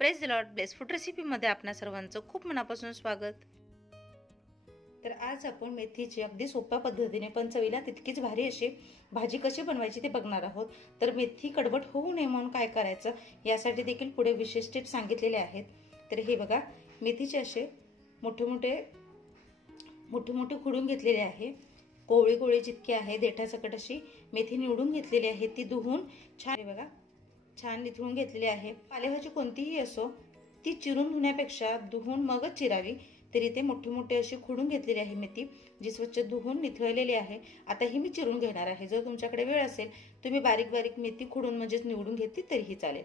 Praise the lord. Bless food रेसिपीमध्ये आपणा सर्वांचं खूप मनापासून स्वागत. तर आज आपण मेथीची अगदी सोप्या पद्धतीने पण चवीला तितकीच भारी अशी भाजी कशी बनवायची ते बघणार आहोत. तर मेथी कडवट होऊ नये म्हणून काय करायचं यासाठी देखील पुढे विशेष टिप्स सांगितलेले आहेत. तर हे बघा, मेथीचे असे मोठे मोठे खुडून घेतलेले आहे. कोवळी कोवळी जितकी आहे देठासकट अशी मेथी निवडून घेतलेली आहे. ती धुवून छान बघा छान निथळून घेतलेली आहे. पालेभाजी कोणतीही असो ती चिरून धुण्यापेक्षा धुवून मगच चिरावी. तरी ते मोठे अशी खुडून घेतलेली आहे मेथी, जी स्वच्छ धुवून निथळलेली आहे. आता ही मी चिरून घेणार आहे. जर तुमच्याकडे वेळ असेल तुम्ही बारीक बारीक मेथी खुडून म्हणजेच निवडून घेतली तरीही चालेल.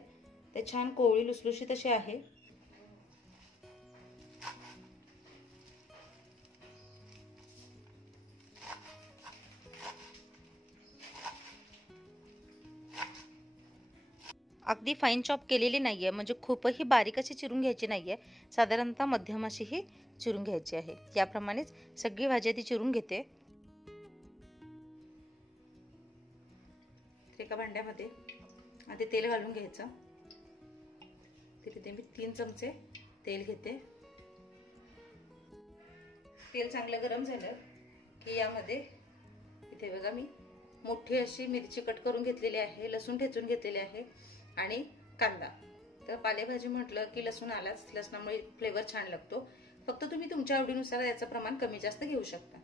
ते छान कोवळी लुसलुशीत अशी आहे. अगदी फाईन चॉप केलेली नाहीये, म्हणजे खूपही बारीक अशी चिरून घ्यायची नाहीये. साधारणतः मध्यम अशी ही चिरून घ्यायची आहे. याप्रमाणेच सगळी भाजी ती चिरून घेते. एका भांड्यामध्ये आधी तेल घालून घ्यायचं. तिथे मी 3 चमचे तेल घेते. तेल चांगलं गरम झालं की यामध्ये इथे बघा मी मोठी अशी मिरची कट करून घेतलेली आहे, लसूण ठेचून घेतलेले आहे आणि कांदा. तर पालेभाजी म्हटलं की लसूण आलाच, लसणामुळे फ्लेवर छान लागतो. फक्त तुम्ही तुमच्या आवडीनुसार याचं प्रमाण कमी जास्त घेऊ शकता.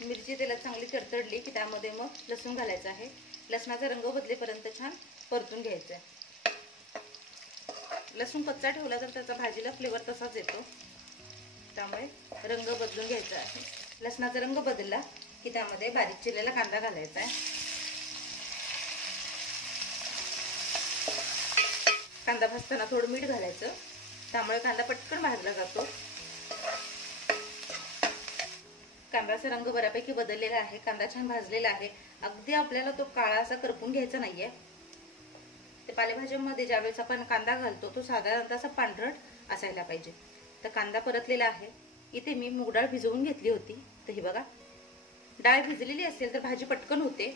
मिरची तेलात चांगली तडतडली की त्यामध्ये मग लसूण घालायचं आहे. लसणाचा रंग बदलेपर्यंत छान परतून घ्यायचं आहे. लसूण कच्चा ठेवला तर त्याचा भाजीला फ्लेवर तसाच येतो, त्यामुळे रंग बदलून घ्यायचा आहे. लसणाचा रंग बदलला की त्यामध्ये बारीक चिरलेला कांदा घालायचा आहे. कांदा भाजताना थोडं मीठ घालायचं, त्यामुळे कांदा पटकन भाजला जातो. कांद्याचा रंग बऱ्यापैकी बदललेला आहे. कांदा छान भाजलेला आहे. अगदी आपल्याला तो काळा असा करपून घ्यायचा नाहीये. ते पालेभाज्यांमध्ये ज्यावेळेस आपण कांदा घालतो तो साधारणतः असा पांढरट असायला पाहिजे. तर कांदा परतलेला आहे. इथे मी मूग डाळ भिजवून घेतली होती. तर ही बघा, डाळ भिजलेली असेल तर भाजी पटकन होते.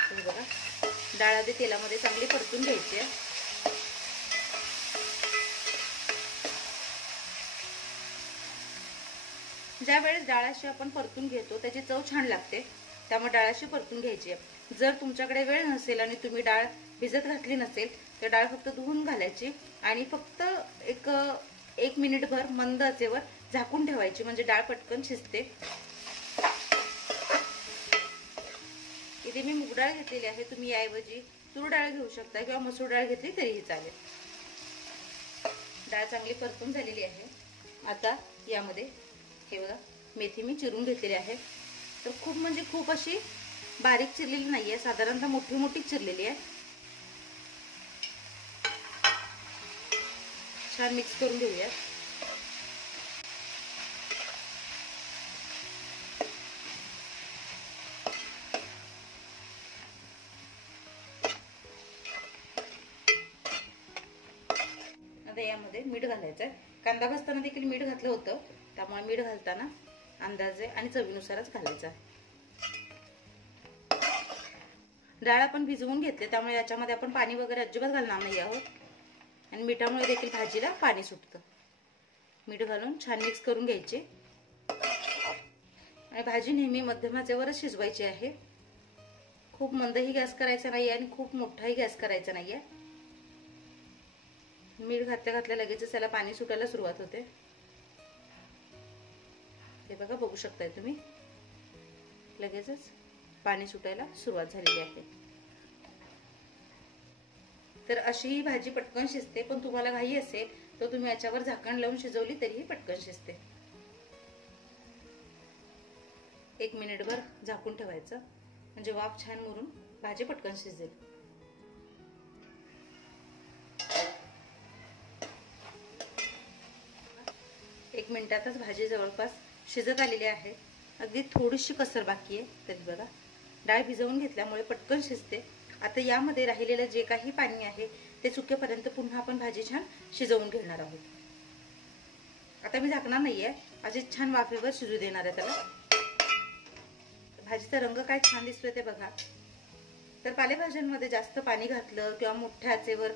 तर बघा, डाळ आधी तेलामध्ये चांगली परतून घ्यायची आहे. ज्या वेळेस डाळाशी आपण परतून घेतो त्याची चव छान लागते, त्यामुळे डाळाशी परतून घ्यायची आहे. जर तुमच्याकडे वेळ नसेल आणि तुम्ही डाळ भिजत घातली नसेल तर डाळ फक्त धुवून घालायची आणि फक्त एक मिनिटभर मंद आचेवर झाकून ठेवायची, म्हणजे डाळ पटकन शिजते. इथे मी मूग डाळ घेतलेली आहे. तुम्ही याऐवजी तूर डाळ घेऊ शकता किंवा मसूर डाळ घेतली तरीही चालेल. डाळ चांगली परतून झालेली आहे. आता यामध्ये हे बघा मेथी मी चिरून घेतलेली आहे. तर खूप अशी बारीक चिरलेली नाहीये, साधारणतः मोठी चिरलेली आहे. छान मिक्स करून घेऊया. आता यामध्ये मीठ घालायचं आहे. कांदा भाजताना देखील मीठ घातलं होतं, त्यामुळे मीठ घालताना अंदाजे आणि चवीनुसारच घालायचं आहे. डाळ आपण भिजवून घेतले त्यामुळे याच्यामध्ये आपण पाणी वगैरे अजिबात घालणार नाही आहोत. आणि मिठामुळे देखील भाजीला पाणी सुटतं. मीठ घालून छान मिक्स करून घ्यायचे. आणि भाजी नेहमी मध्यम आचेवरच शिजवायची आहे. खूप मंदही गॅस करायचा नाहीये आणि खूप मोठाही गॅस करायचा नाहीये. मीठ घातल्या लगेचच त्याला पाणी सुटायला सुरुवात होते. हे बघा, बघू शकताय तुम्ही, लगेचच पाणी सुटायला सुरुवात झालेली आहे. तर अशी ही भाजी पटकन शिजते. पण तुम्हाला घाई असेल तर तुम्ही याच्यावर झाकण लावून शिजवली तरीही पटकन शिजते. 1 मिनिटभर झाकून ठेवायचं, म्हणजे वाफ छान मुरून भाजी पटकन शिजेल. एक मिनिटातच भाजी जवळपास शिजत आलेली आहे. अगदी थोडीशी कसर बाकी आहे. तरी बघा, डाळ भिजवून घेतल्यामुळे पटकन शिजते आता यामध्ये राहिलेलं जे काही पाणी आहे ते सुकेपर्यंत पुन्हा आपण भाजी छान शिजवून घेणार आहोत. आता मी झाकणार नाहीये, अशीच छान वाफेवर शिजू देणार आहे त्याला. भाजीचा रंग काय छान दिसतोय ते बघा. तर पालेभाज्यांमध्ये जास्त पाणी घातलं किंवा मोठ्या आचेवर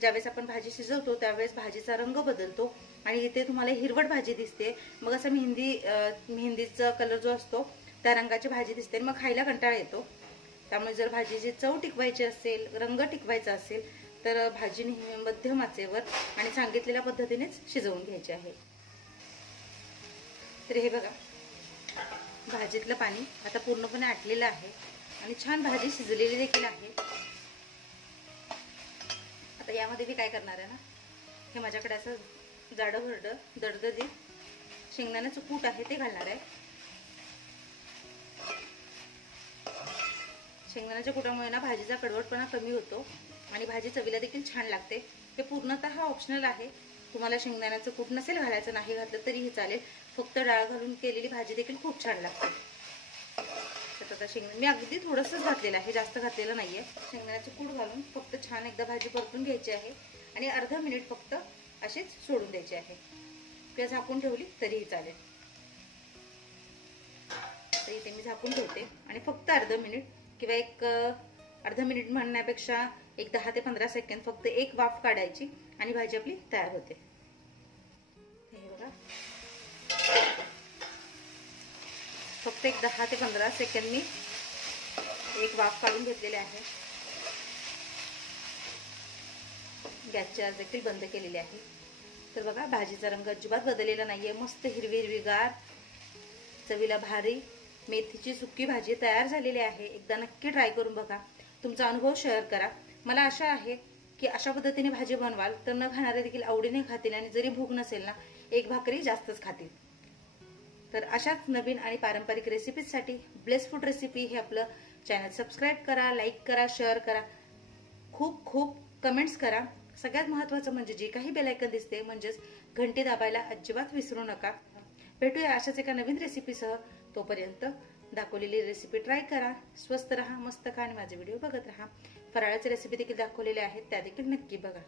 ज्यावेळेस आपण भाजी शिजवतो त्यावेळेस भाजीचा रंग बदलतो आणि इथे तुम्हाला हिरवट भाजी दिसते. मग असं मेहंदीचा कलर जो असतो त्या रंगाची भाजी दिसते, मग खायला कंटाळा येतो. त्यामुळे जर भाजीची चव टिकवायची असेल, रंग टिकवायचा असेल तर भाजी नेहमी मध्यम आचेवर आणि सांगितलेल्या पद्धतीनेच शिजवून घ्यायची आहे. तर हे बघा, भाजीतलं पाणी आता पूर्णपणे आटलेलं आहे आणि छान भाजी शिजलेली देखील आहे. आता यामध्ये मी काय करणार आहे ना, हे माझ्याकडे असं जाडं भरडं दडदडीत शेंगदाण्याचं कूट आहे ते घालणार आहे. शेंगदाण्याच्या कुटामुळे ना भाजीचा कडवटपणा कमी होतो आणि भाजी चवीला देखील छान लागते. हे पूर्णतः ऑप्शनल आहे. तुम्हाला शेंगदाण्याचं कूट नसेल घालायचं, नाही घातलं तरीही चालेल. फक्त डाळ घालून केलेली भाजी देखील खूप छान लागते. तर आता शेंगदाणे मी अगदी थोडंसंच घातलेलं आहे, जास्त घातलेलं नाहीये. शेंगदाण्याचं कूट घालून फक्त छान एकदा भाजी परतून घ्यायची आहे आणि अर्धा मिनिट फक्त अशीच सोडून द्यायची आहे किंवा झाकून ठेवली तरीही चालेल. तर इथे मी झाकून ठेवते आणि फक्त अर्धा मिनिट किंवा एक अर्धा मिनिट म्हणण्यापेक्षा एक 10 ते 15 सेकंद फक्त एक वाफ काढायची आणि भाजी आपली तयार होते. हे बघा, फक्त एक 10 ते 15 सेकंद मी एक वाफ काढून घेतलेले आहे. गॅसची आच देखील बंद केलेली आहे. तर बघा, भाजीचा रंग अजिबात बदललेला नाहीये. मस्त हिरवी हिरवीगार, चवीला भारी मेथीची सुकी भाजी तयार झालेली आहे. एकदा नक्की ट्राय करून बघा, तुमचा अनुभव शेअर करा. मला आशा आहे की अशा पद्धतीने भाजी बनवाल तर न खाणारे देखील आवडीने खातील आणि जरी भूक नसेल ना, एक भाकरी जास्तच खातील. तर अशाच नवीन आणि पारंपरिक रेसिपीजसाठी ब्लेस फूड रेसिपी हे आपलं चॅनल सबस्क्राईब करा, लाईक करा, शेअर करा, खूप खूप कमेंट्स करा. सगळ्यात महत्त्वाचं म्हणजे जे काही बेल आयकॉन दिसते म्हणजेच घंटी दाबायला अजिबात विसरू नका. भेटूया अशाच एका नवीन रेसिपीसह. तोपर्यंत दाखवलेली रेसिपी ट्राय करा, स्वस्त रहा, मस्त खा आणि माझे व्हिडिओ बघत रहा. फराळाची रेसिपी देखील दाखवलेल्या आहेत, त्या देखील नक्की बघा.